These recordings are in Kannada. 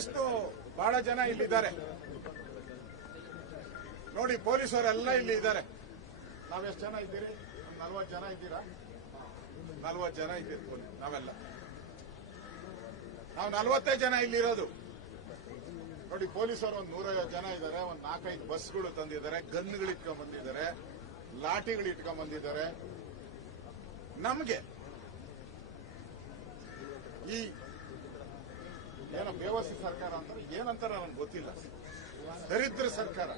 ಪೊಲೀಸ್ನು ಬಹಳ ಜನ ಇಲ್ಲಿದ್ದಾರೆ. ನೋಡಿ, ಪೊಲೀಸರೆಲ್ಲ ಇಲ್ಲಿ ಇದ್ದಾರೆ ನಾವೆಷ್ಟು ಜನ ಇದ್ದೀರಿ? ನಲ್ವತ್ತು ಜನ ಇದ್ದೀರಾ? ನಲ್ವತ್ತು ಜನ ಇದ್ದೀರಿ ಪೊಲೀಸ್ ನಾವೆಲ್ಲ. ನಾವು ನಲ್ವತ್ತೇ ಜನ ಇಲ್ಲಿರೋದು. ನೋಡಿ, ಪೊಲೀಸರು ಒಂದು ನೂರೈವತ್ತು ಜನ ಇದ್ದಾರೆ, ಒಂದು ನಾಲ್ಕೈದು ಬಸ್ಗಳು ತಂದಿದ್ದಾರೆ, ಗನ್ಗಳು ಇಟ್ಕೊಂಡ್ ಬಂದಿದ್ದಾರೆ ಲಾಠಿಗಳು ಇಟ್ಕೊಂಡ್ ಬಂದಿದ್ದಾರೆ ನಮ್ಗೆ ಈ ಏನೋ ಬೇವಸಿ ಸರ್ಕಾರ ಅಂತಾರೆ ಏನಂತಾರೆ ನನಗೆ ಗೊತ್ತಿಲ್ಲ. ದರಿದ್ರ ಸರ್ಕಾರ.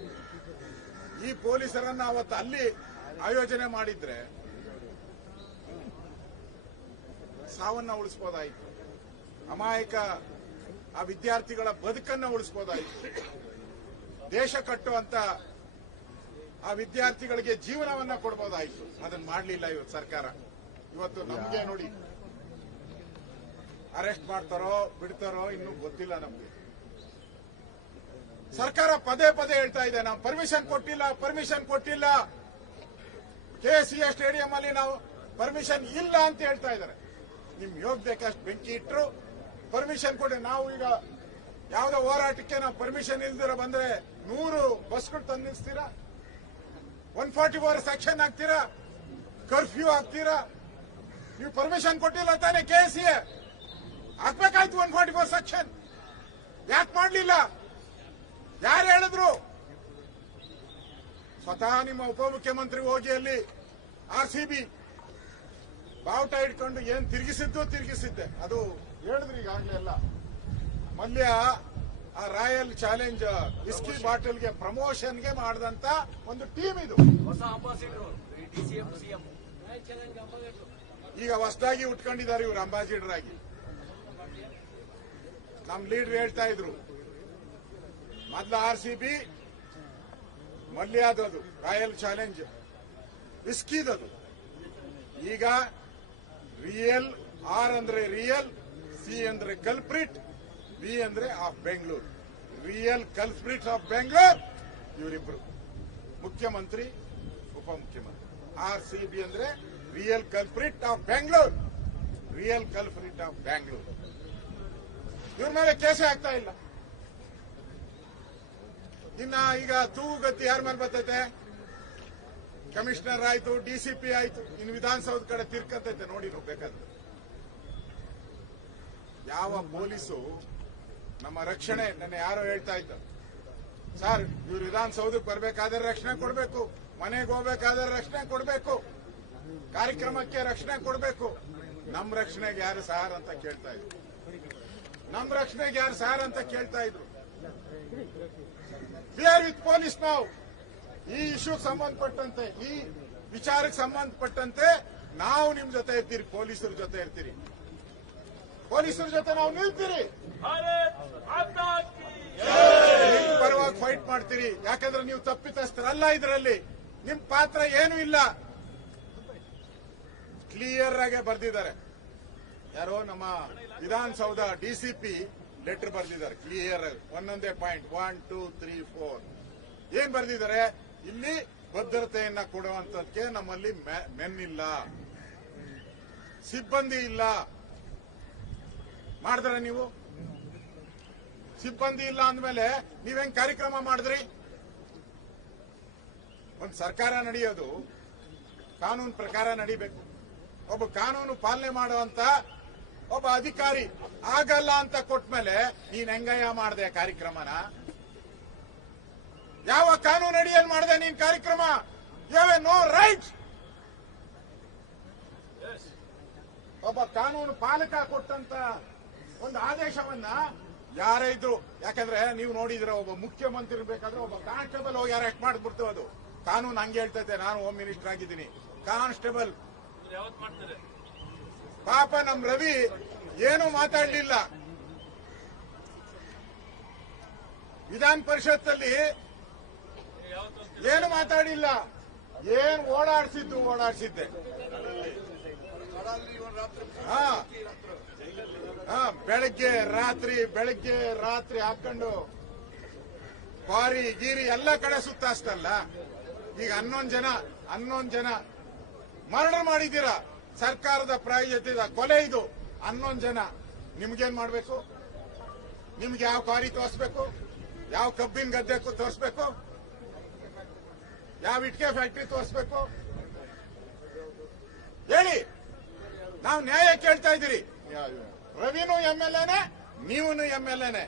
ಈ ಪೊಲೀಸರನ್ನ ಅವತ್ತು ಅಲ್ಲಿ ಆಯೋಜನೆ ಮಾಡಿದ್ರೆ ಸಾವನ್ನ ಉಳಿಸ್ಬೋದಾಯಿತು. ಅಮಾಯಕ ಆ ವಿದ್ಯಾರ್ಥಿಗಳ ಬದುಕನ್ನ ಉಳಿಸ್ಬೋದಾಯಿತು. ದೇಶ ಕಟ್ಟುವಂತ ಆ ವಿದ್ಯಾರ್ಥಿಗಳಿಗೆ ಜೀವನವನ್ನ ಕೊಡ್ಬೋದಾಯಿತು. ಅದನ್ನ ಮಾಡಲಿಲ್ಲ ಇವತ್ತು ಸರ್ಕಾರ. ಇವತ್ತು ನಮಗೆ ನೋಡಿ. ಅರೆಸ್ಟ್ ಮಾಡ್ತಾರೋ, ಬಿಡ್ತಾರೋ ಇನ್ನೂ ಗೊತ್ತಿಲ್ಲ ನಮ್ಗೆ. ಸರ್ಕಾರ ಪದೇ ಪದೇ ಹೇಳ್ತಾ ಇದೆ, ನಾವು ಪರ್ಮಿಷನ್ ಕೊಟ್ಟಿಲ್ಲ ಪರ್ಮಿಷನ್ ಕೊಟ್ಟಿಲ್ಲ. ಕೆ ಸಿ ಎ ಸ್ಟೇಡಿಯಂ ಅಲ್ಲಿ ನಾವು ಪರ್ಮಿಷನ್ ಇಲ್ಲ ಅಂತ ಹೇಳ್ತಾ ಇದ್ದಾರೆ. ನಿಮ್ ಯೋಗ್ಯಕ್ಕಷ್ಟು ಬೆಂಕಿ ಇಟ್ಟರು ಪರ್ಮಿಷನ್ ಕೊಡಿ, ನಾವು ಈಗ ಯಾವುದೋ ಹೋರಾಟಕ್ಕೆ ನಾವು ಪರ್ಮಿಷನ್ ಇಲ್ದಿರ ಬಂದ್ರೆ ನೂರು ಬಸ್ಗಳು ತಂದು ನಿಲ್ಸ್ತೀರಾ? ಒನ್ ಫಾರ್ಟಿ ಫೋರ್ ಸೆಕ್ಷನ್ ಹಾಕ್ತೀರಾ? ಕರ್ಫ್ಯೂ ಹಾಕ್ತೀರಾ? ನೀವು ಪರ್ಮಿಷನ್ ಕೊಟ್ಟಿಲ್ಲ ತಾನೇ ಕೆ ಸಿ ಎ ಹಾಕ್ಬೇಕಾಯ್ತು ಒನ್ ಫಾರ್ಟಿ ಫೋರ್ ಸೆಕ್ಷನ್ ಯಾಕೆ ಮಾಡಲಿಲ್ಲ? ಯಾರು ಹೇಳಿದ್ರು? ಸ್ವತಃ ನಿಮ್ಮ ಉಪಮುಖ್ಯಮಂತ್ರಿ ಹೋಗಿ ಅಲ್ಲಿ ಆರ್ ಸಿ ಬಿ. ಬಾವುಟ ಇಟ್ಕೊಂಡು ಏನ್ ತಿರುಗಿಸಿದ್ದು ತಿರುಗಿಸಿದ್ದೆ. ಅದು ಹೇಳಿದ್ರಿ ಈಗಾಗಲೇ ಎಲ್ಲ. ಮಲ್ಯ ಆ ರಾಯಲ್ ಚಾಲೆಂಜ್ ವಿಸ್ಕಿ ಬಾಟಲ್ಗೆ ಪ್ರಮೋಷನ್ಗೆ ಮಾಡಿದಂತ ಒಂದು ಟೀಮ್ ಇದು. ಹೊಸ ಈಗ ಹೊಸದಾಗಿ ಉಟ್ಕೊಂಡಿದ್ದಾರೆ ಇವರು ಅಂಬಾಸಿಡರ್ ಆಗಿ. ನಮ್ ಲೀಡರ್ ಹೇಳ್ತಾ ಇದ್ರು. ಮೊದಲ ಆರ್ ಸಿ ಬಿ ಮಲ್ಯಾದದು ರಾಯಲ್ ಚಾಲೆಂಜ್ ವಿಸ್ಕಿದದು ಈಗ ರಿಯಲ್ ಆರ್ ಅಂದ್ರೆ ರಿಯಲ್ ಸಿ ಅಂದ್ರೆ ಕಲ್ಪ್ರಿಟ್ ಬಿ ಅಂದ್ರೆ of Bengaluru real culprit of Bengaluru ಇವರಿಬ್ರು. ಮುಖ್ಯಮಂತ್ರಿ, ಉಪಮುಖ್ಯಮಂತ್ರಿ. ಆರ್ ಸಿ ಬಿ ಅಂದ್ರೆ real culprit of Bengaluru real culprit of Bengaluru ಇವ್ರ ಮೇಲೆ ಕೇಸೇ ಆಗ್ತಾ ಇಲ್ಲ. ಇನ್ನ ಈಗ ತೂಗತಿ ಯಾರ ಮೇಲೆ ಬರ್ತೈತೆ. ಕಮಿಷನರ್ ಆಯ್ತು ಡಿಸಿಪಿ ಆಯ್ತು, ಇನ್ನು ವಿಧಾನಸೌಧ ಕಡೆ ತಿರ್ಕತೈತೆ ನೋಡಿ ಬೇಕಂತ ಯಾವ ಪೊಲೀಸು ನಮ್ಮ ರಕ್ಷಣೆ, ನನ್ನ ಯಾರೋ ಹೇಳ್ತಾ ಇದ್ದ. ಸರ್, ಇವ್ರು ವಿಧಾನಸೌಧಕ್ಕೆ ಬರ್ಬೇಕಾದ್ರೆ ರಕ್ಷಣೆ ಕೊಡಬೇಕು, ಮನೆಗೆ ಹೋಗ್ಬೇಕಾದ್ರೆ ರಕ್ಷಣೆ ಕೊಡಬೇಕು, ಕಾರ್ಯಕ್ರಮಕ್ಕೆ ರಕ್ಷಣೆ ಕೊಡಬೇಕು. ನಮ್ಮ ರಕ್ಷಣೆಗೆ ಯಾರು ಸಾರ್ ಅಂತ ಕೇಳ್ತಾ ಇದ್ರು. ನಮ್ ರಕ್ಷಣೆಗೆ ಯಾರು ಸಾರ್ ಅಂತ ಕೇಳ್ತಾ ಇದ್ರು. ವಿ ಆರ್ ವಿತ್ ಪೊಲೀಸ್ ನಾವು ಈ ಇಶ್ಯೂಗೆ ಸಂಬಂಧಪಟ್ಟಂತೆ ಈ ವಿಚಾರಕ್ಕೆ ಸಂಬಂಧಪಟ್ಟಂತೆ ನಾವು ನಿಮ್ ಜೊತೆ ಇರ್ತೀರಿ ಪೊಲೀಸರ ಜೊತೆ ಇರ್ತೀರಿ. ಪೊಲೀಸರ ಜೊತೆ ನಾವು ನಿಲ್ತೀರಿ. ಪರವಾಗಿ ಫೈಟ್ ಮಾಡ್ತೀರಿ. ಯಾಕಂದ್ರೆ ನೀವು ತಪ್ಪಿತಸ್ಥರಲ್ಲ ಇದರಲ್ಲಿ. ನಿಮ್ ಪಾತ್ರ ಏನೂ ಇಲ್ಲ. ಕ್ಲಿಯರ್ ಆಗಿ ಬರ್ದಿದ್ದಾರೆ. ಯಾರೋ ನಮ್ಮ ವಿಧಾನಸೌಧ ಡಿಸಿಪಿ ಲೆಟರ್ ಬರೆದಿದ್ದಾರೆ, ಕ್ಲಿಯರ್ ಒಂದೊಂದೇ point, one, two, three, four. ಏನ್ ಬರೆದಿದ್ದಾರೆ? ಇಲ್ಲಿ ಭದ್ರತೆಯನ್ನ ಕೊಡುವಂತದಕ್ಕೆ ನಮ್ಮಲ್ಲಿ ಮೆನ್ ಇಲ್ಲ. ಸಿಬ್ಬಂದಿ ಇಲ್ಲ. ಮಾಡಿದ್ರೆ ನೀವು? ಸಿಬ್ಬಂದಿ ಇಲ್ಲ ಅಂದ್ಮೇಲೆ ನೀವೇನ್ ಕಾರ್ಯಕ್ರಮ ಮಾಡಿದ್ರಿ? ಒಂದು ಸರ್ಕಾರ ನಡೆಯೋದು, ಕಾನೂನು ಪ್ರಕಾರ ನಡಿಬೇಕು. ಒಬ್ಬ ಕಾನೂನು ಪಾಲನೆ ಮಾಡುವಂತ ಒಬ್ಬ ಅಧಿಕಾರಿ ಆಗಲ್ಲ ಅಂತ ಕೊಟ್ಮೇಲೆ ನೀನ್ ಹೆಂಗಯ್ಯ ಮಾಡಿದೆ ಕಾರ್ಯಕ್ರಮನ? ಯಾವ ಕಾನೂನು ಅಡಿಯಲ್ಲಿ ಮಾಡಿದೆ ನೀನ್ ಕಾರ್ಯಕ್ರಮ? ಯಾವ ನೋ ರೈಟ್ ಒಬ್ಬ ಕಾನೂನು ಪಾಲಕ ಕೊಟ್ಟಂತ ಒಂದು ಆದೇಶವನ್ನ ಯಾರೇ ಇದ್ರು, ಯಾಕಂದ್ರೆ ನೀವು ನೋಡಿದ್ರ ಒಬ್ಬ ಮುಖ್ಯಮಂತ್ರಿ ಇರ್ಬೇಕಾದ್ರೆ ಒಬ್ಬ ಕಾನ್ಸ್ಟೇಬಲ್ ಹೋಗಿ ಅರೆಸ್ಟ್ ಮಾಡಿಬಿಡ್ತು ಅದು. ಕಾನೂನು ಹಂಗೆ ಹೇಳ್ತೈತೆ ನಾನು ಹೋಮ್ ಮಿನಿಸ್ಟರ್ ಆಗಿದ್ದೀನಿ. ಕಾನ್ಸ್ಟೇಬಲ್. ಯಾವತ್ತು ಮಾಡ್ತಾರೆ? ಪಾಪ ನಮ್ ರವಿ ಏನು ಮಾತಾಡಲಿಲ್ಲ. ವಿಧಾನ ಪರಿಷತ್ತಲ್ಲಿ ಏನು ಮಾತಾಡಿಲ್ಲ. ಏನ್ ಓಡಾಡ್ಸಿದ್ದು ಓಡಾಡಿಸಿದ್ದೆ. ಬೆಳಗ್ಗೆ ರಾತ್ರಿ ಬೆಳಗ್ಗೆ ರಾತ್ರಿ ಹಾಕೊಂಡು ಬಾರಿ ಗೀರಿ ಎಲ್ಲ ಕಡೆ ಸುತ್ತಾಸ್ತಲ್ಲ ಈಗ ಹನ್ನೊಂದು ಜನ ಹನ್ನೊಂದು ಜನ ಮರಣ ಮಾಡಿದ್ದೀರಾ? ಸರ್ಕಾರದ ಪ್ರಾಯೋಜಿತ ಕೊಲೆ ಇದು. ಹನ್ನೊಂದು ಜನ. ನಿಮ್ಗೇನ್ ಮಾಡಬೇಕು? ನಿಮ್ಗೆ ಯಾವ ಕ್ವಾರಿ ತೋರಿಸ್ಬೇಕು? ಯಾವ ಕಬ್ಬಿನ ಗದ್ದೆ ತೋರಿಸ್ಬೇಕು? ಯಾವ ಇಟ್ಕೆ ಫ್ಯಾಕ್ಟ್ರಿ ತೋರಿಸ್ಬೇಕು? ಹೇಳಿ. ನಾವು ನ್ಯಾಯ ಕೇಳ್ತಾ ಇದ್ದೀರಿ. ರವಿನೂ ಎಂ ಎಲ್ ಎನೆ ನೀವು ಎಂ ಎಲ್ ಎನೆ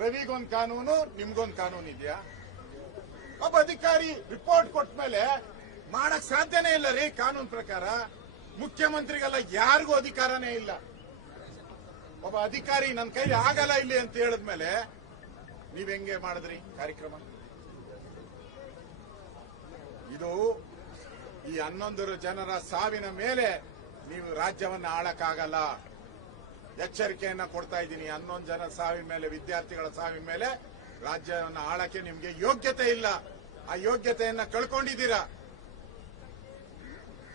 ರವಿಗೊಂದ್ ಕಾನೂನು, ನಿಮ್ಗೊಂದ್ ಕಾನೂನು ಇದೆಯಾ? ಒಬ್ಬ ಅಧಿಕಾರಿ ರಿಪೋರ್ಟ್ ಕೊಟ್ಟ ಮೇಲೆ ಮಾಡಕ್ ಸಾಧ್ಯನೇ ಇಲ್ಲ ರೀ ಕಾನೂನು ಪ್ರಕಾರ. ಮುಖ್ಯಮಂತ್ರಿಗೆಲ್ಲ, ಯಾರಿಗೂ ಅಧಿಕಾರನೇ ಇಲ್ಲ. ಒಬ್ಬ ಅಧಿಕಾರಿ ನನ್ನ ಕೈಲಿ ಆಗಲ್ಲ ಇಲ್ಲಿ ಅಂತ ಹೇಳಿದ್ಮೇಲೆ ನೀವ್ ಹೆಂಗೆ ಮಾಡಿದ್ರಿ ಕಾರ್ಯಕ್ರಮ? ಇದು ಈ ಹನ್ನೊಂದು ಜನರ ಸಾವಿನ ಮೇಲೆ ನೀವು ರಾಜ್ಯವನ್ನ ಆಳಕ್ಕಾಗಲ್ಲ. ಎಚ್ಚರಿಕೆಯನ್ನ ಕೊಡ್ತಾ ಇದ್ದೀನಿ. ಹನ್ನೊಂದು ಜನ ಸಾವಿನ ಮೇಲೆ, ವಿದ್ಯಾರ್ಥಿಗಳ ಸಾವಿನ ಮೇಲೆ ರಾಜ್ಯವನ್ನ ಆಳಕ್ಕೆ ನಿಮಗೆ ಯೋಗ್ಯತೆ ಇಲ್ಲ. ಆ ಯೋಗ್ಯತೆಯನ್ನ ಕಳ್ಕೊಂಡಿದ್ದೀರಾ?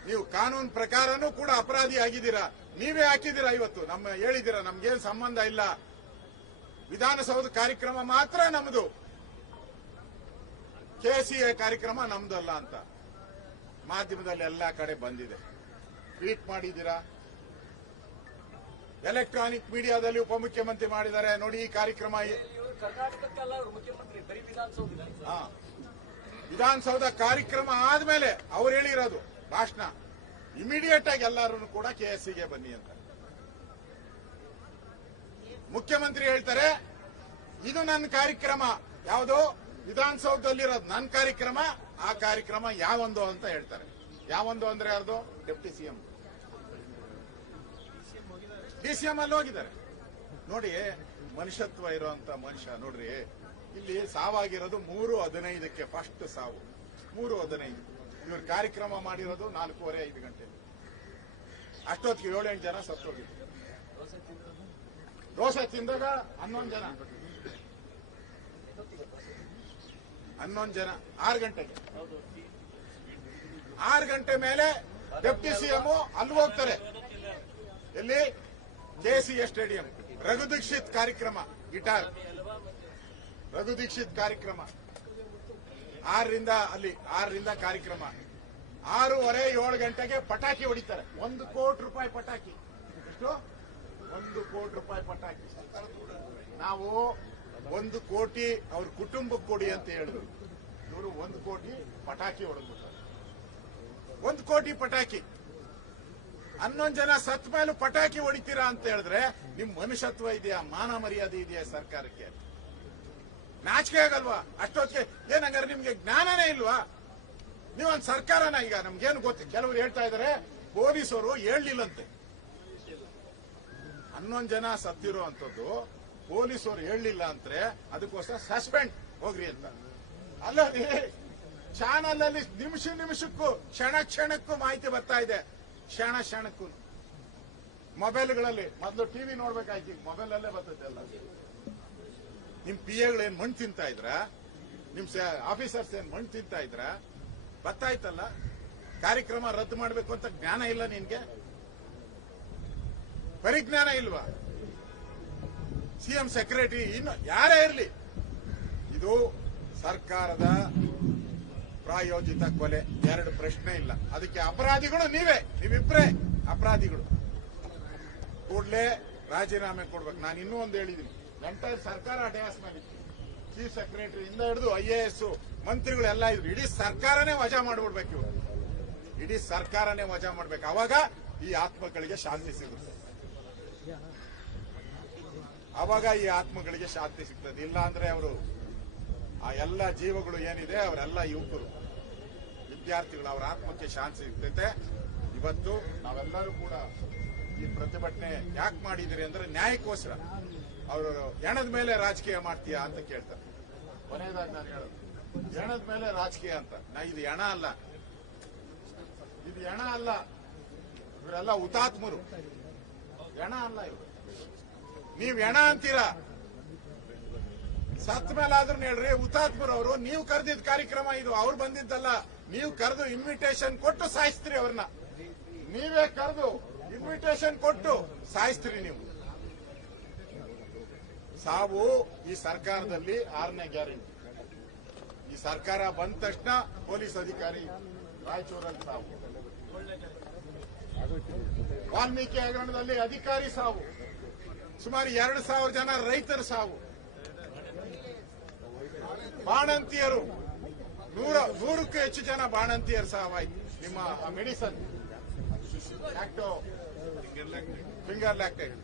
ನೀವು ಕಾನೂನು ಪ್ರಕಾರನೂ ಕೂಡ ಅಪರಾಧಿ ಆಗಿದ್ದೀರಾ? ನೀವೇ ಹಾಕಿದ್ದೀರಾ ಇವತ್ತು? ನಮ್ಮ ಹೇಳಿದ್ದೀರಾ ನಮ್ಗೇನು ಸಂಬಂಧ ಇಲ್ಲ. ವಿಧಾನಸೌಧ ಕಾರ್ಯಕ್ರಮ ಮಾತ್ರ ನಮ್ದು. ಕೆಸಿಎ ಕಾರ್ಯಕ್ರಮ ನಮ್ದಲ್ಲ ಅಂತ. ಮಾಧ್ಯಮದಲ್ಲಿ ಎಲ್ಲಾ ಕಡೆ ಬಂದಿದೆ. ಟ್ವೀಟ್ ಮಾಡಿದ್ದೀರಾ? ಎಲೆಕ್ಟ್ರಾನಿಕ್ ಮೀಡಿಯಾದಲ್ಲಿ ಉಪಮುಖ್ಯಮಂತ್ರಿ ಮಾಡಿದ್ದಾರೆ. ನೋಡಿ ಈ ಕಾರ್ಯಕ್ರಮ. ವಿಧಾನಸೌಧ ಕಾರ್ಯಕ್ರಮ ಆದ್ಮೇಲೆ ಅವ್ರು ಹೇಳಿರೋದು. ಭಾಷಣ. ಇಮಿಡಿಯೇಟ್ ಆಗಿ ಎಲ್ಲರೂ ಕೂಡ ಕೆಎಸ್ಸಿಗೆ ಬನ್ನಿ ಅಂತ. ಮುಖ್ಯಮಂತ್ರಿ ಹೇಳ್ತಾರೆ, ಇದು ನನ್ನ ಕಾರ್ಯಕ್ರಮ. ಯಾವುದು? ವಿಧಾನಸೌಧದಲ್ಲಿರೋದು ನನ್ನ ಕಾರ್ಯಕ್ರಮ, ಆ ಕಾರ್ಯಕ್ರಮ ಯಾವೊಂದು ಅಂತ ಹೇಳ್ತಾರೆ. ಯಾವೊಂದು ಅಂದ್ರೆ ಯಾರ್ದು? ಡೆಪ್ಟಿ ಸಿಎಂ ಡಿಸಿಎಂ ಅಲ್ಲಿ ಹೋಗಿದ್ದಾರೆ. ನೋಡಿ, ಮನುಷ್ಯತ್ವ ಇರುವಂತ ಮನುಷ್ಯ, ನೋಡ್ರಿ. ಇಲ್ಲಿ ಸಾವಾಗಿರೋದು ಮೂರು ಹದಿನೈದಕ್ಕೆ ಫಸ್ಟ್ ಸಾವು. ಮೂರು ಹದಿನೈದು. ಇವ್ರ ಕಾರ್ಯಕ್ರಮ ಮಾಡಿರೋದು ನಾಲ್ಕೂವರೆ, ಐದು ಗಂಟೆ. ಅಷ್ಟೊತ್ತಿಗೆ ಏಳೆಂಟು ಜನ ಸತ್ತೋಗಿದ್ರು. ದೋಸೆ ತಿಂದಾಗ ಹನ್ನೊಂದು ಜನ. ಹನ್ನೊಂದು ಜನ, ಆರು ಗಂಟೆಗೆ. ಆರು ಗಂಟೆ ಮೇಲೆ ಡೆಪ್ಟಿ ಸಿಎಂ ಅಲ್ಲಿ ಹೋಗ್ತಾರೆ. ಎಲ್ಲಿ? ಕೆಸಿಎ ಸ್ಟೇಡಿಯಂ. ರಘು ದೀಕ್ಷಿತ್ ಕಾರ್ಯಕ್ರಮ, ಗಿಟಾರ್. ರಘು ದೀಕ್ಷಿತ್ ಕಾರ್ಯಕ್ರಮ. ಆರರಿಂದ ಅಲ್ಲಿ ಆರರಿಂದ ಕಾರ್ಯಕ್ರಮ. ಆರೂವರೆ ಏಳು ಗಂಟೆಗೆ ಪಟಾಕಿ ಹೊಡಿತಾರೆ. ಒಂದು ಕೋಟಿ ರೂಪಾಯಿ ಪಟಾಕಿ. ಎಷ್ಟು? ಒಂದು ಕೋಟಿ ರೂಪಾಯಿ ಪಟಾಕಿ. ನಾವು ಒಂದು ಕೋಟಿ ಅವ್ರ ಕುಟುಂಬಕ್ಕೆ ಕೊಡಿ ಅಂತ ಹೇಳಿದ್ರು. ಇವರು ಒಂದು ಕೋಟಿ ಪಟಾಕಿ ಹೊಡೆದ್ಬಿಟ್ಟಾರೆ ಒಂದು ಕೋಟಿ ಪಟಾಕಿ. ಹನ್ನೊಂದು ಜನ ಸತ್ ಮೇಲೂ ಪಟಾಕಿ ಹೊಡಿತೀರಾ ಅಂತ ಹೇಳಿದ್ರೆ ನಿಮ್ ಮನುಷ್ಯತ್ವ ಇದೆಯಾ? ಮಾನ ಮರ್ಯಾದೆ ಇದೆಯಾ ಸರ್ಕಾರಕ್ಕೆ? ನಾಚಿಕೆ ಆಗಲ್ವಾ? ಅಷ್ಟೊತ್ತಿಗೆ ಏನಂಗಾರೆ ನಿಮ್ಗೆ ಜ್ಞಾನನೇ ಇಲ್ವಾ ನೀವೊಂದು ಸರ್ಕಾರನ ಈಗ ನಮ್ಗೇನು ಗೊತ್ತು ಕೆಲವರು ಹೇಳ್ತಾ ಇದಾರೆ, ಪೊಲೀಸರು ಹೇಳಲಿಲ್ಲಂತೆ. ಹನ್ನೊಂದು ಜನ ಸತ್ತಿರೋ ಅಂತದ್ದು ಪೊಲೀಸರು ಹೇಳಲಿಲ್ಲ ಅಂದ್ರೆ ಅದಕ್ಕೋಸ್ಕರ ಸಸ್ಪೆಂಡ್ ಹೋಗ್ರಿ ಅಂತ. ಅಲ್ಲದೆ ಚಾನಲ್ ಅಲ್ಲಿ ನಿಮಿಷ ನಿಮಿಷಕ್ಕೂ, ಕ್ಷಣ ಕ್ಷಣಕ್ಕೂ ಮಾಹಿತಿ ಬರ್ತಾ ಇದೆ. ಕ್ಷಣ ಕ್ಷಣಕ್ಕೂ. ಮೊಬೈಲ್ಗಳಲ್ಲಿ, ಮೊದಲು ಟಿವಿ ನೋಡ್ಬೇಕಾಯ್ತು ಮೊಬೈಲ್ ಅಲ್ಲೇ ಬರ್ತೈತೆ ಎಲ್ಲ. ನಿಮ್ ಪಿ ಎಗಳೇನ್ ಮಣ್ಣು ತಿಂತಾ ಇದ್ರ? ನಿಮ್ ಆಫೀಸರ್ಸ್ ಏನ್ ಮಣ್ಣು ತಿಂತಾ ಇದ್ರ? ಗೊತ್ತಾಯ್ತಲ್ಲ? ಕಾರ್ಯಕ್ರಮ ರದ್ದು ಮಾಡಬೇಕು ಅಂತ ಜ್ಞಾನ ಇಲ್ಲ ನಿನ್ಗೆ? ಪರಿಜ್ಞಾನ ಇಲ್ವಾ? ಸಿಎಂ ಸೆಕ್ರೆಟರಿ ಇನ್ನು ಯಾರೇ ಇರಲಿ, ಇದು ಸರ್ಕಾರದ ಪ್ರಾಯೋಜಿತ ಕೊಲೆ. ಎರಡು ಪ್ರಶ್ನೆ ಇಲ್ಲ. ಅದಕ್ಕೆ ಅಪರಾಧಿಗಳು ನೀವೇ, ನೀವಿಬ್ರೇ ಅಪರಾಧಿಗಳು. ಕೂಡಲೇ ರಾಜೀನಾಮೆ ಕೊಡ್ಬೇಕು. ನಾನು ಇನ್ನೂ ಒಂದು ಹೇಳಿದ್ದೀನಿ ಎಂಟೈರ್ ಸರ್ಕಾರ ಡಯಾಸ್ ಮಾಡಿತ್ತು. ಚೀಫ್ ಸೆಕ್ರೆಟರಿ ಇಂದ ಹಿಡಿದು ಐ ಎ ಎಸ್ ಮಂತ್ರಿಗಳೆಲ್ಲ ಇದ್ರು ಇಡೀ ಸರ್ಕಾರನೇ ವಜಾ ಮಾಡಿಬಿಡ್ಬೇಕು ಇವರು. ಇಡೀ ಸರ್ಕಾರನೇ ವಜಾ ಮಾಡ್ಬೇಕು. ಅವಾಗ ಈ ಆತ್ಮಗಳಿಗೆ ಶಾಂತಿ ಸಿಗುತ್ತೆ. ಅವಾಗ ಈ ಆತ್ಮಗಳಿಗೆ ಶಾಂತಿ ಸಿಗ್ತದೆ. ಇಲ್ಲ ಅಂದ್ರೆ ಅವರು ಆ ಎಲ್ಲ ಜೀವಗಳು ಏನಿದೆ ಅವರೆಲ್ಲ ಯುವಕರು. ವಿದ್ಯಾರ್ಥಿಗಳು, ಅವರ ಆತ್ಮಕ್ಕೆ ಶಾಂತಿ ಸಿಗ್ತೈತೆ. ಇವತ್ತು ನಾವೆಲ್ಲರೂ ಕೂಡ ಈ ಪ್ರತಿಭಟನೆ ಯಾಕೆ ಮಾಡಿದಿರಿ ಅಂದ್ರೆ ನ್ಯಾಯಕ್ಕೋಸ್ಕರ. ಅವರು ಹೆಣದ ಮೇಲೆ ರಾಜಕೀಯ ಮಾಡ್ತೀಯಾ ಅಂತ ಕೇಳ್ತಾರೆ. ಕೊನೆಯದಾಗಿ ನಾನು ಹೇಳೋದು. ಹೆಣದ ಮೇಲೆ ರಾಜಕೀಯ ಅಂತ. ನಾ ಇದು ಹೆಣ ಅಲ್ಲ. ಇದು ಹೆಣ ಅಲ್ಲ. ಇವರೆಲ್ಲ ಹುತಾತ್ಮರು. ಹೆಣ ಅಲ್ಲ ಇವರು. ನೀವ್ ಹೆಣ ಅಂತೀರಾ? ಸತ್ ಮೇಲಾದ್ರೂ ಹೇಳ್ರಿ ಹುತಾತ್ಮರವರು ನೀವು ಕರೆದಿದ್ದ ಕಾರ್ಯಕ್ರಮ ಇದು, ಅವ್ರು ಬಂದಿದ್ದಲ್ಲ, ನೀವು ಕರೆದು ಇನ್ವಿಟೇಷನ್ ಕೊಟ್ಟು ಸಾಯಿಸ್ತೀರಿ ಅವ್ರನ್ನ. ನೀವೇ ಕರೆದು ಇನ್ವಿಟೇಷನ್ ಕೊಟ್ಟು ಸಾಯಿಸ್ತೀರಿ ನೀವು. ಸಾವು ಈ ಸರ್ಕಾರದಲ್ಲಿ ಆರನೇ ಗ್ಯಾರಂಟಿ. ಈ ಸರ್ಕಾರ ಬಂದ ತಕ್ಷಣ ಪೊಲೀಸ್ ಅಧಿಕಾರಿ ರಾಯಚೂರಲ್ಲಿ ಸಾವು. ವಾಲ್ಮೀಕಿ ಹಗರಣದಲ್ಲಿ ಅಧಿಕಾರಿ ಸಾವು. ಸುಮಾರು ಎರಡು ಸಾವಿರ ಜನ ರೈತರ ಸಾವು. ಬಾಣಂತಿಯರು, ನೂರ, ನೂರಕ್ಕೂ ಹೆಚ್ಚು ಜನ ಬಾಣಂತಿಯರು ಸಾವಾಯ್ತು. ನಿಮ್ಮ ಮೆಡಿಸನ್. ಫಿಂಗರ್ ಲ್ಯಾಕ್ಟೈಡ್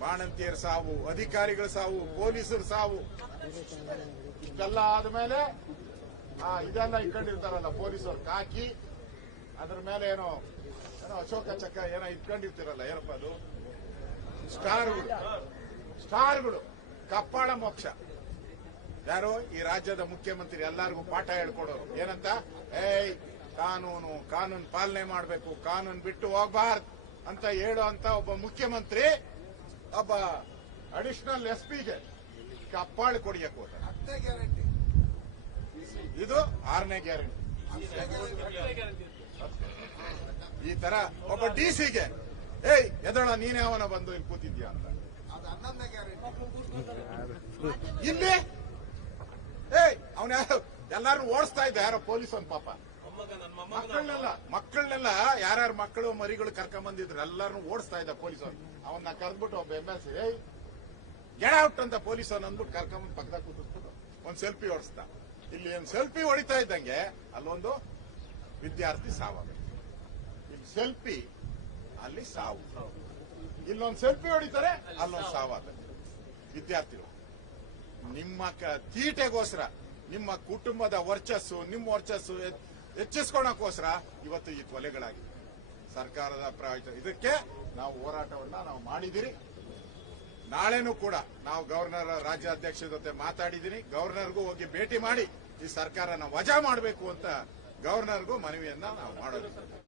ಬಾಣಂತಿಯರ ಸಾವು, ಅಧಿಕಾರಿಗಳ ಸಾವು, ಪೊಲೀಸರ ಸಾವು. ಇಷ್ಟೆಲ್ಲ ಆದ್ಮೇಲೆ ಇದೆಲ್ಲ ಇಟ್ಕೊಂಡಿರ್ತಾರಲ್ಲ ಪೊಲೀಸರು ಕಾಕಿ, ಅದ್ರ ಮೇಲೆ ಏನೋ ಏನೋ ಅಶೋಕ ಚಕ್ರ ಏನೋ ಇಟ್ಕೊಂಡಿರ್ತಿರಲ್ಲ, ಏನಪ್ಪ ಅದು? ಸ್ಟಾರ್ಗಳು. ಸ್ಟಾರ್ಗಳು. ಕಪ್ಪಾಳ ಮೋಕ್ಷ. ಯಾರು? ಈ ರಾಜ್ಯದ ಮುಖ್ಯಮಂತ್ರಿ ಎಲ್ಲರಿಗೂ ಪಾಠ ಹೇಳ್ಕೊಡೋರು. ಏನಂತ? ಏಯ್, ಕಾನೂನು ಕಾನೂನು ಪಾಲನೆ ಮಾಡಬೇಕು, ಕಾನೂನು ಬಿಟ್ಟು ಹೋಗ್ಬಾರ್ದು ಅಂತ ಹೇಳೋ ಅಂತ ಒಬ್ಬ ಮುಖ್ಯಮಂತ್ರಿ, ಒಬ್ಬ ಅಡಿಷನಲ್ ಎಸ್ ಪಿಗೆ ಕಪ್ಪಾಳು ಕೊಡಿಯಕ್ಕೆ ಹೋದ. ಇದು ಆರನೇ ಗ್ಯಾರಂಟಿ. ಈ ತರ ಒಬ್ಬ ಡಿ ಸಿಗೆ ಏಯ್ ಎದಳ ನೀನೇ ಅವನ ಬಂದು ಇಲ್ಲಿ ಕೂತಿದ್ಯಾ? ಅಂತ. ಇಲ್ಲಿ? ಏಯ್ ಅವನ ಎಲ್ಲಾರು ಓಡಿಸ್ತಾ ಇದ್ದ ಯಾರೋ ಪೊಲೀಸ್ ಒಂದು ಪಾಪ. ಮಕ್ಕಳನ್ನೆಲ್ಲ ಮಕ್ಕಳನ್ನೆಲ್ಲ ಯಾರ್ಯಾರ ಮಕ್ಕಳು ಮರಿಗಳು ಕರ್ಕೊಂಡ್ ಬಂದಿದ್ರು ಎಲ್ಲಾರು ಓಡಿಸ್ತಾ ಇದ್ದ ಪೊಲೀಸ್ ಅವನ್ನ ಕರೆದ್ಬಿಟ್ಟು ಒಬ್ಬ ಎಂ ಎಲ್ ಸಿ ಏಯ್ ಗೆಟ್ ಔಟ್ ಅಂತ ಪೊಲೀಸ್ ಅಂದ್ಬಿಟ್ಟು ಕರ್ಕೊಂಡ್ ಪಕ್ಕದಾಗ ಕೂತಿಸ್ಬಿಟ್ಟು ಒಂದ್ ಸೆಲ್ಫಿ ಹೊಡಿಸ್ದ ಇಲ್ಲಿ ಒಂದ್ ಸೆಲ್ಫಿ ಹೊಡಿತಾ ಇದ್ದಂಗೆ ಅಲ್ಲೊಂದು ವಿದ್ಯಾರ್ಥಿ ಸಾವಾಗಬೇಕು ಇಲ್ಲಿ ಸೆಲ್ಫಿ ಅಲ್ಲಿ ಸಾವು. ಇಲ್ಲೊಂದು ಸೆಲ್ಫಿ ಹೊಡಿತಾರೆ, ಅಲ್ಲೊಂದು ಸಾವಾಗುತ್ತೆ ವಿದ್ಯಾರ್ಥಿಗಳು, ನಿಮ್ಮ ತೀಟೆಗೋಸ್ಕರ, ನಿಮ್ಮ ಕುಟುಂಬದ ವರ್ಚಸ್ಸು, ನಿಮ್ಮ ವರ್ಚಸ್ಸು ಹೆಚ್ಚಿಸ್ಕೊಳಕೋಸ್ಕರ ಇವತ್ತು ಈ ಕೊಲೆಗಳಾಗಿದೆ ಸರ್ಕಾರದ ಇದಕ್ಕೆ ನಾವು ಹೋರಾಟವನ್ನ ನಾವು ಮಾಡಿದಿರಿ ನಾಳೆನೂ ಕೂಡ ನಾವು ಗವರ್ನರ್ ರಾಜ್ಯಾಧ್ಯಕ್ಷರ ಜೊತೆ ಮಾತಾಡಿದ್ದೀನಿ. ಗವರ್ನರ್ಗೂ ಹೋಗಿ ಭೇಟಿ ಮಾಡಿ ಈ ಸರ್ಕಾರನ ವಜಾ ಮಾಡಬೇಕು ಅಂತ ಗವರ್ನರ್ಗೂ ಮನವಿಯನ್ನ ನಾವು ಮಾಡೋದು.